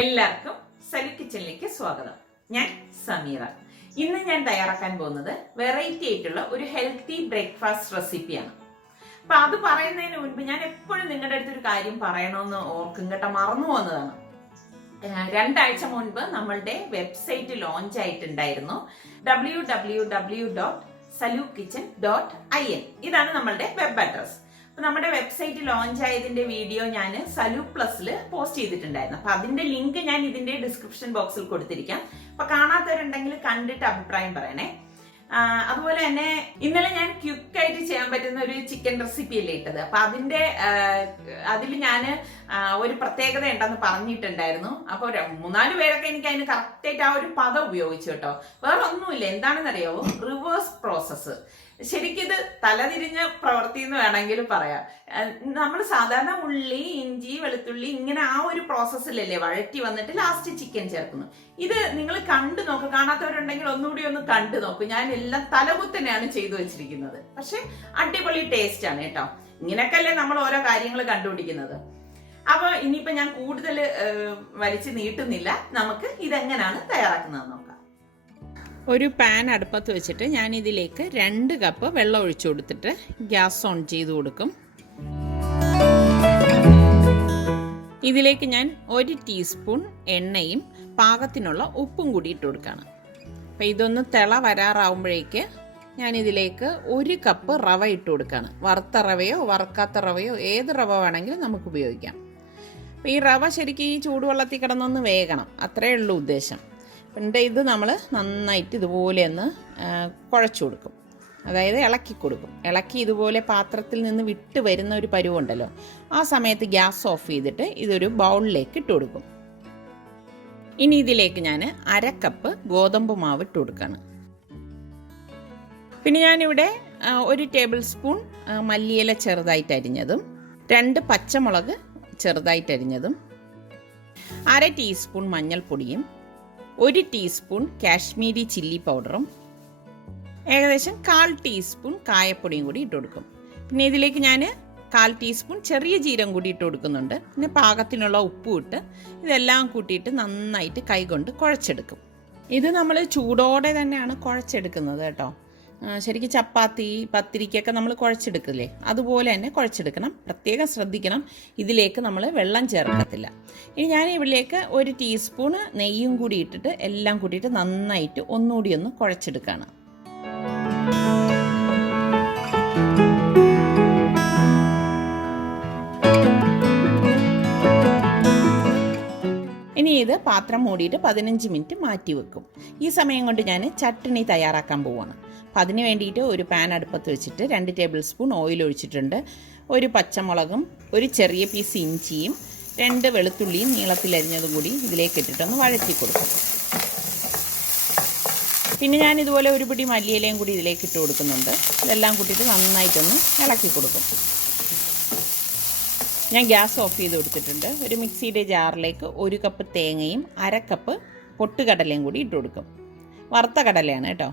എല്ലാവർക്കും സലു കിച്ചണിലേക്ക് സ്വാഗതം. ഞാൻ സമീറ. ഇന്ന് ഞാൻ തയ്യാറാക്കാൻ പോകുന്നത് വെറൈറ്റി ആയിട്ടുള്ള ഒരു ഹെൽത്തി ബ്രേക്ക്ഫാസ്റ്റ് റെസിപ്പിയാണ്. അപ്പൊ അത് പറയുന്നതിന് മുൻപ് ഞാൻ എപ്പോഴും നിങ്ങളുടെ അടുത്തൊരു കാര്യം പറയണമെന്ന് ഓർക്കും കേട്ടോ, മറന്നു പോകുന്നതാണ്. 2 ആഴ്ച മുൻപ് നമ്മളുടെ വെബ്സൈറ്റ് ലോഞ്ച് ആയിട്ടുണ്ടായിരുന്നു. www.salukitchen.in. ഇതാണ് നമ്മളുടെ വെബ് അഡ്രസ്. നമ്മുടെ വെബ്സൈറ്റ് ലോഞ്ച് ആയതിന്റെ വീഡിയോ ഞാൻ സലു പ്ലസിൽ പോസ്റ്റ് ചെയ്തിട്ടുണ്ടായിരുന്നു. അപ്പൊ അതിന്റെ ലിങ്ക് ഞാൻ ഇതിന്റെ ഡിസ്ക്രിപ്ഷൻ ബോക്സിൽ കൊടുത്തിരിക്കാം. അപ്പൊ കാണാത്തവരുണ്ടെങ്കിൽ കണ്ടിട്ട് അഭിപ്രായം പറയണേ. അതുപോലെ തന്നെ ഇന്നലെ ഞാൻ ക്വിക്കായിട്ട് ചെയ്യാൻ പറ്റുന്ന ഒരു ചിക്കൻ റെസിപ്പി അല്ലേ ഇട്ടത്. അപ്പൊ അതിൽ ഞാൻ ഒരു പ്രത്യേകത ഉണ്ടെന്ന് പറഞ്ഞിട്ടുണ്ടായിരുന്നു. അപ്പൊ 3-4 പേരൊക്കെ എനിക്ക് അതിന് കറക്റ്റായിട്ട് ആ ഒരു പദം ഉപയോഗിച്ചു കേട്ടോ. വേറെ ഒന്നുമില്ല, എന്താണെന്ന് അറിയാവോ, റിവേഴ്സ് പ്രോസസ്സ്. ശരിക്കിത് തലതിരിഞ്ഞ പ്രവൃത്തി എന്ന് വേണമെങ്കിൽ പറയാം. നമ്മൾ സാധാരണ ഉള്ളി, ഇഞ്ചി, വെളുത്തുള്ളി ഇങ്ങനെ ആ ഒരു പ്രോസസ്സിലല്ലേ വഴറ്റി വന്നിട്ട് ലാസ്റ്റ് ചിക്കൻ ചേർക്കുന്നു. ഇത് നിങ്ങൾ കണ്ടു നോക്ക്, കാണാത്തവരുണ്ടെങ്കിൽ ഒന്നുകൂടി ഒന്ന് കണ്ടു നോക്ക്. ഞാൻ എല്ലാം തലകുത്തനെയാണ് ചെയ്തു വെച്ചിരിക്കുന്നത്. പക്ഷെ അടിപൊളി ടേസ്റ്റ് ആണ് കേട്ടോ. ഇങ്ങനെയൊക്കെയല്ലേ നമ്മൾ ഓരോ കാര്യങ്ങൾ കണ്ടുപിടിക്കുന്നത്. അപ്പൊ ഇനിയിപ്പോ ഞാൻ കൂടുതൽ വലിച്ചു നീട്ടുന്നില്ല, നമുക്ക് ഇതെങ്ങനെയാണ് തയ്യാറാക്കുന്നത് നോക്കാം. ഒരു പാൻ അടുപ്പത്ത് വെച്ചിട്ട് ഞാൻ ഇതിലേക്ക് 2 കപ്പ് വെള്ളം ഒഴിച്ചു കൊടുത്തിട്ട് ഗ്യാസ് ഓൺ ചെയ്ത് കൊടുക്കും. ഇതിലേക്ക് ഞാൻ 1 ടീസ്പൂൺ എണ്ണയും പാകത്തിനുള്ള ഉപ്പും കൂടി ഇട്ട് കൊടുക്കുകയാണ്. അപ്പം ഇതൊന്ന് തിള വരാറാവുമ്പോഴേക്ക് ഞാൻ ഇതിലേക്ക് 1 കപ്പ് റവ ഇട്ട് കൊടുക്കുകയാണ്. വറുത്ത റവയോ വറുക്കാത്ത റവയോ ഏത് റവ വേണമെങ്കിലും നമുക്ക് ഉപയോഗിക്കാം. അപ്പോൾ ഈ റവ ശരിക്കും ഈ ചൂടുവെള്ളത്തിൽ കിടന്നൊന്ന് വേകണം, അത്രയേ ഉള്ളൂ ഉദ്ദേശം. പിന്നെ ഇത് നമ്മൾ നന്നായിട്ട് ഇതുപോലെ ഒന്ന് കുഴച്ചു കൊടുക്കും, അതായത് ഇളക്കി കൊടുക്കും. ഇളക്കി ഇതുപോലെ പാത്രത്തിൽ നിന്ന് വിട്ട് വരുന്ന ഒരു പരുവുണ്ടല്ലോ, ആ സമയത്ത് ഗ്യാസ് ഓഫ് ചെയ്തിട്ട് ഇതൊരു ബൗളിലേക്ക് ഇട്ട് കൊടുക്കും. ഇനി ഇതിലേക്ക് ഞാൻ 1/2 കപ്പ് ഗോതമ്പ് മാവ് ഇട്ട് കൊടുക്കുകയാണ്. പിന്നെ ഞാനിവിടെ 1 ടേബിൾ സ്പൂൺ മല്ലിയില ചെറുതായിട്ട് അരിഞ്ഞതും 2 പച്ചമുളക് ചെറുതായിട്ട് അരിഞ്ഞതും 1/2 ടീസ്പൂൺ മഞ്ഞൾപ്പൊടിയും 1 ടീസ്പൂൺ കാശ്മീരി ചില്ലി പൗഡറും ഏകദേശം 1/4 ടീസ്പൂൺ കായപ്പൊടിയും കൂടി ഇട്ട് കൊടുക്കും. പിന്നെ ഇതിലേക്ക് ഞാൻ 1/4 ടീസ്പൂൺ ചെറിയ ജീരകം കൂടി ഇട്ട് കൊടുക്കുന്നുണ്ട്. പിന്നെ പാകത്തിനുള്ള ഉപ്പും ഇട്ട് ഇതെല്ലാം കൂട്ടിയിട്ട് നന്നായിട്ട് കൈകൊണ്ട് കുഴച്ചെടുക്കും. ഇത് നമ്മൾ ചൂടോടെ തന്നെയാണ് കുഴച്ചെടുക്കുന്നത് കേട്ടോ. ശരിക്കും ചപ്പാത്തി, പത്തിരിക്കൊക്കെ നമ്മൾ കുഴച്ചെടുക്കില്ലേ, അതുപോലെ തന്നെ കുഴച്ചെടുക്കണം. പ്രത്യേകം ശ്രദ്ധിക്കണം, ഇതിലേക്ക് നമ്മൾ വെള്ളം ചേർക്കത്തില്ല. ഇനി ഞാൻ ഇതിലേക്ക് 1 ടീസ്പൂണ് നെയ്യും കൂടി ഇട്ടിട്ട് എല്ലാം കൂട്ടിയിട്ട് നന്നായിട്ട് ഒന്നുകൂടി ഒന്ന് കുഴച്ചെടുക്കുകയാണ്. ഇനി ഇത് പാത്രം മൂടിയിട്ട് 15 മിനിറ്റ് മാറ്റി വെക്കും. ഈ സമയം കൊണ്ട് ഞാൻ ചട്നി തയ്യാറാക്കാൻ പോവുകയാണ്. അപ്പം അതിന് വേണ്ടിയിട്ട് ഒരു പാൻ അടുപ്പത്ത് വെച്ചിട്ട് 2 ടേബിൾ സ്പൂൺ ഓയിൽ ഒഴിച്ചിട്ടുണ്ട്. 1 പച്ചമുളകും 1 ചെറിയ പീസ് ഇഞ്ചിയും 2 വെളുത്തുള്ളിയും നീളത്തിലരിഞ്ഞതും കൂടി ഇതിലേക്ക് ഇട്ടിട്ടൊന്ന് വഴറ്റി കൊടുക്കും. പിന്നെ ഞാൻ ഇതുപോലെ 1 പിടി മല്ലിയിലയും കൂടി ഇതിലേക്ക് ഇട്ട് കൊടുക്കുന്നുണ്ട്. ഇതെല്ലാം കൂട്ടിയിട്ട് നന്നായിട്ടൊന്ന് ഇളക്കി കൊടുക്കും. ഞാൻ ഗ്യാസ് ഓഫ് ചെയ്ത് കൊടുത്തിട്ടുണ്ട്. ഒരു മിക്സിയുടെ ജാറിലേക്ക് 1 കപ്പ് തേങ്ങയും 1/2 കപ്പ് പൊട്ടുകടലയും കൂടി ഇട്ട് കൊടുക്കും. വറുത്ത കടലയാണ് കേട്ടോ.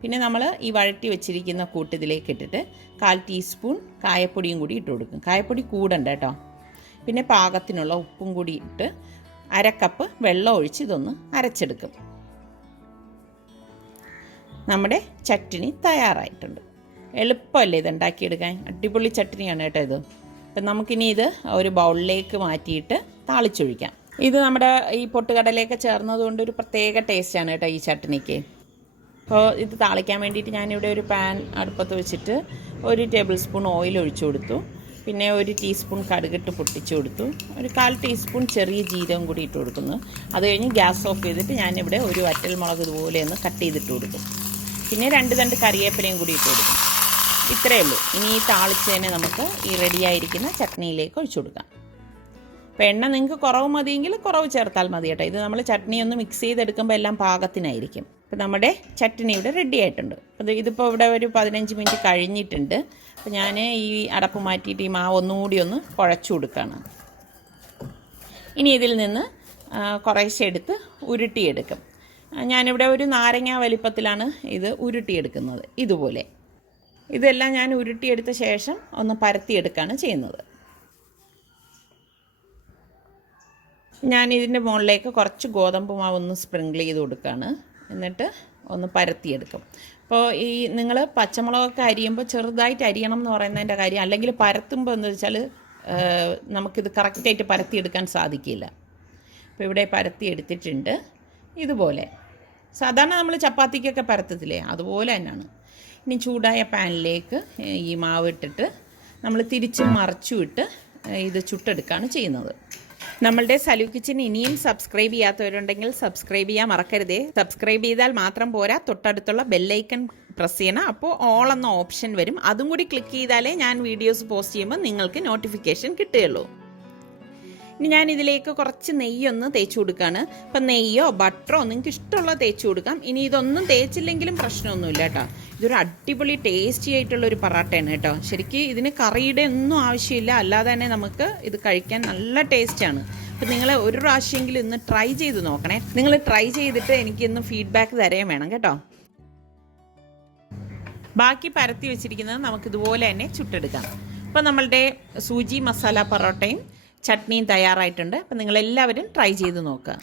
പിന്നെ നമ്മൾ ഈ വഴറ്റി വെച്ചിരിക്കുന്ന കൂട്ടിതിലേക്ക് ഇട്ടിട്ട് 1/4 ടീസ്പൂൺ കായപ്പൊടിയും കൂടി ഇട്ട് കൊടുക്കും. കായപ്പൊടി കൂടണ്ട കേട്ടോ. പിന്നെ പാകത്തിനുള്ള ഉപ്പും കൂടി ഇട്ട് 1/2 കപ്പ് വെള്ളം ഒഴിച്ച് ഇതൊന്ന് അരച്ചെടുക്കും. നമ്മുടെ ചട്നി തയ്യാറായിട്ടുണ്ട്. എളുപ്പമല്ലേ ഇത് ഉണ്ടാക്കിയെടുക്കാൻ, അടിപൊളി ചട്നിയാണ് കേട്ടോ ഇത്. അപ്പം നമുക്കിനി ഇത് ഒരു ബൗളിലേക്ക് മാറ്റിയിട്ട് താളിച്ചൊഴിക്കാം. ഇത് നമ്മുടെ ഈ പൊട്ടുകടലയൊക്കെ ചേർന്നതുകൊണ്ട് ഒരു പ്രത്യേക ടേസ്റ്റാണ് കേട്ടോ ഈ ചട്നിക്ക്. അപ്പോൾ ഇത് താളിക്കാൻ വേണ്ടിയിട്ട് ഞാനിവിടെ ഒരു പാൻ അടുപ്പത്ത് വെച്ചിട്ട് 1 ടേബിൾ സ്പൂൺ ഓയിൽ ഒഴിച്ചു കൊടുത്തു. പിന്നെ 1 ടീസ്പൂൺ കടുകിട്ട് പൊട്ടിച്ചു കൊടുത്തു. 1/4 ടീസ്പൂൺ ചെറിയ ജീരകം കൂടി ഇട്ട് കൊടുക്കുന്നു. അത് കഴിഞ്ഞ് ഗ്യാസ് ഓഫ് ചെയ്തിട്ട് ഞാനിവിടെ 1 വറ്റൽമുളക് ഇതുപോലെ ഒന്ന് കട്ട് ചെയ്തിട്ട് കൊടുക്കും. പിന്നെ 2 തണ്ട് കറിവേപ്പിലയും കൂടി ഇട്ട് കൊടുക്കും. ഇത്രയേ ഉള്ളൂ. ഇനി ഈ താളിച്ചതിനെ നമുക്ക് ഈ റെഡിയായിരിക്കുന്ന ചട്നിയിലേക്ക് ഒഴിച്ചു കൊടുക്കാം. അപ്പോൾ എണ്ണ നിങ്ങൾക്ക് കുറവ് മതിയെങ്കിൽ കുറവ് ചേർത്താൽ മതി കേട്ടോ. ഇത് നമ്മൾ ചട്നി ഒന്ന് മിക്സ് ചെയ്തെടുക്കുമ്പോൾ എല്ലാം പാകത്തിനായിരിക്കും. അപ്പോൾ നമ്മുടെ ചട്നി ഇവിടെ റെഡി ആയിട്ടുണ്ട്. അപ്പോൾ ഇതിപ്പോൾ ഇവിടെ ഒരു 15 മിനിറ്റ് കഴിഞ്ഞിട്ടുണ്ട്. അപ്പോൾ ഞാൻ ഈ അടപ്പ് മാറ്റിയിട്ട് ഈ മാവ് ഒന്നുകൂടി ഒന്ന് കുഴച്ചു കൊടുക്കുകയാണ്. ഇനി ഇതിൽ നിന്ന് കുറേശ്ശെ എടുത്ത് ഉരുട്ടിയെടുക്കും. ഞാനിവിടെ ഒരു നാരങ്ങ വലിപ്പത്തിലാണ് ഇത് ഉരുട്ടിയെടുക്കുന്നത്. ഇതുപോലെ ഇതെല്ലാം ഞാൻ ഉരുട്ടിയെടുത്ത ശേഷം ഒന്ന് പരത്തിയെടുക്കുകയാണ് ചെയ്യുന്നത്. ഞാൻ ഇതിൻ്റെ മുകളിലേക്ക് കുറച്ച് ഗോതമ്പ് മാവ് ഒന്ന് സ്പ്രിങ്കിൾ ചെയ്ത് കൊടുക്കുകയാണ്. എന്നിട്ട് ഒന്ന് പരത്തിയെടുക്കും. അപ്പോൾ ഈ നിങ്ങൾ പച്ചമുളകൊക്കെ അരിയുമ്പോൾ ചെറുതായിട്ട് അരിയണം എന്ന് പറയുന്നതിൻ്റെ കാര്യം, അല്ലെങ്കിൽ പരത്തുമ്പോൾ എന്ന് വെച്ചാൽ നമുക്കിത് കറക്റ്റായിട്ട് പരത്തിയെടുക്കാൻ സാധിക്കില്ല. അപ്പോൾ ഇവിടെ പരത്തിയെടുത്തിട്ടുണ്ട്. ഇതുപോലെ സാധാരണ നമ്മൾ ചപ്പാത്തിക്കൊക്കെ പരത്തത്തില്ലേ, അതുപോലെ തന്നെയാണ്. ഇനി ചൂടായ പാനിലേക്ക് ഈ മാവ് ഇട്ടിട്ട് നമ്മൾ തിരിച്ചും മറിച്ചും ഇട്ട് ഇത് ചുട്ടെടുക്കുകയാണ് ചെയ്യുന്നത്. നമ്മളുടെ സലു കിച്ചൻ ഇനിയും സബ്സ്ക്രൈബ് ചെയ്യാത്തവരുണ്ടെങ്കിൽ സബ്സ്ക്രൈബ് ചെയ്യാൻ മറക്കരുതേ. സബ്സ്ക്രൈബ് ചെയ്താൽ മാത്രം പോരാ, തൊട്ടടുത്തുള്ള ബെല്ലൈക്കൺ പ്രസ് ചെയ്യണം. അപ്പോൾ ഓൾ എന്ന ഓപ്ഷൻ വരും, അതും കൂടി ക്ലിക്ക് ചെയ്താലേ ഞാൻ വീഡിയോസ് പോസ്റ്റ് ചെയ്യുമ്പോൾ നിങ്ങൾക്ക് നോട്ടിഫിക്കേഷൻ കിട്ടുകയുള്ളൂ. ഇനി ഞാൻ ഇതിലേക്ക് കുറച്ച് നെയ്യൊന്ന് തേച്ച് കൊടുക്കുകയാണ്. ഇപ്പം നെയ്യോ ബട്ടറോ നിങ്ങൾക്ക് ഇഷ്ടമുള്ള തേച്ച് കൊടുക്കാം. ഇനി ഇതൊന്നും തേച്ചില്ലെങ്കിലും പ്രശ്നമൊന്നുമില്ല കേട്ടോ. ഇതൊരു അടിപൊളി ടേസ്റ്റി ആയിട്ടുള്ളൊരു പൊറാട്ടയാണ് കേട്ടോ. ശരിക്കും ഇതിന് കറിയുടെ ഒന്നും ആവശ്യമില്ല, അല്ലാതെ തന്നെ നമുക്ക് ഇത് കഴിക്കാൻ നല്ല ടേസ്റ്റാണ്. അപ്പം നിങ്ങൾ ഒരു പ്രാവശ്യമെങ്കിലും ഇന്ന് ട്രൈ ചെയ്ത് നോക്കണേ. നിങ്ങൾ ട്രൈ ചെയ്തിട്ട് എനിക്കിന്ന് ഫീഡ്ബാക്ക് തരുകയും വേണം കേട്ടോ. ബാക്കി പരത്തി വെച്ചിരിക്കുന്നത് നമുക്കിതുപോലെ തന്നെ ചുട്ടെടുക്കാം. അപ്പം നമ്മളുടെ സൂചി മസാല പൊറോട്ടയും ചട്നിയും തയ്യാറായിട്ടുണ്ട്. അപ്പം നിങ്ങളെല്ലാവരും ട്രൈ ചെയ്ത് നോക്കുക.